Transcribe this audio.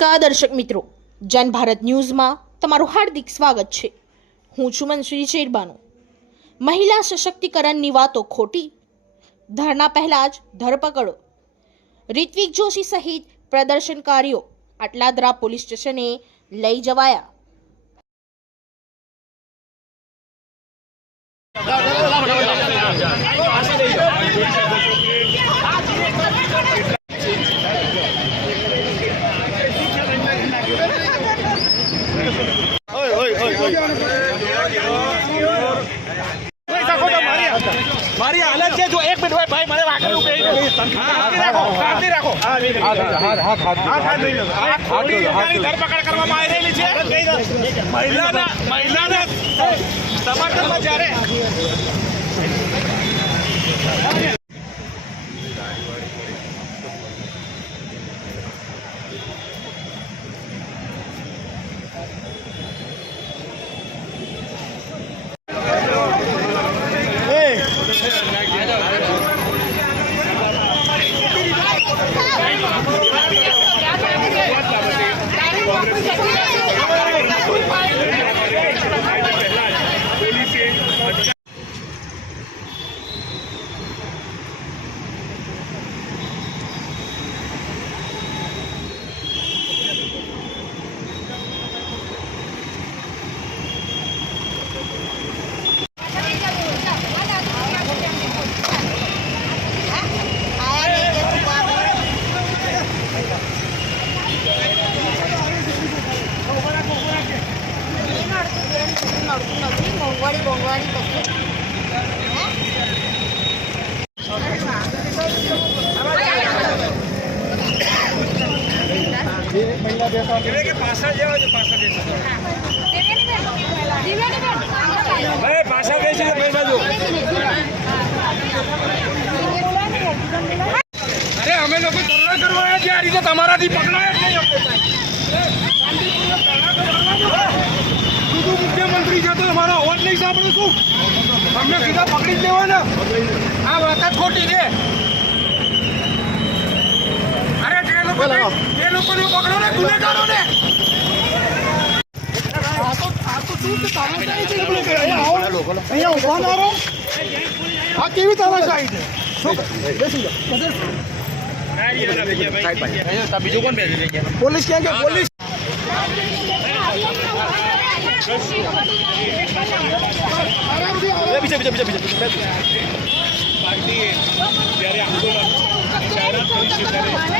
નમસ્કાર, દર્શક મિત્રો. જનભારત ન્યૂઝમાં તમારું હાર્દિક સ્વાગત છે. હું છું મનશ્રી શેરબાનો. મહિલા સશક્તિકરણની વાતો ખોટી? ધરના પહેલા જ ધરપકડો. રિત્વિક જોશી સહિત પ્રદર્શનકારીઓ આટલાદરા પોલીસ સ્ટેશને લઈ જવાયા. મારી હાલત છે જો એક મિનિટ ભાઈ ભાઈ મને વાગેલું કહી રાખો શાંતિ રાખો ધરપકડ કરવામાં આવી રહેલી છે મહિલાના મહિલાના સમર્થનમાં જ્યારે મોંઘવારી બોંઘવારી કશું. પાછળ જેવા છે પાછળ ભાઈ પાછળ બેસી બાજુ અરે અમે લોકો કરવા આ રીતે તમારાથી પકડાય જ નહીં. તું જતો મારો તો અવાજ નહીં સાંભળું છું. તમને સીધા પકડી જ દેવાના આ વાત જ ખોટી છે. અરે જે લોકો એ લોકોને પકડો ને ઊભા ના કેવી છે? પોલીસ ક્યાં ગયા? પોલીસ બીજા બીજા બીજા બીજા જ્યારે આંદોલન જાહેરાત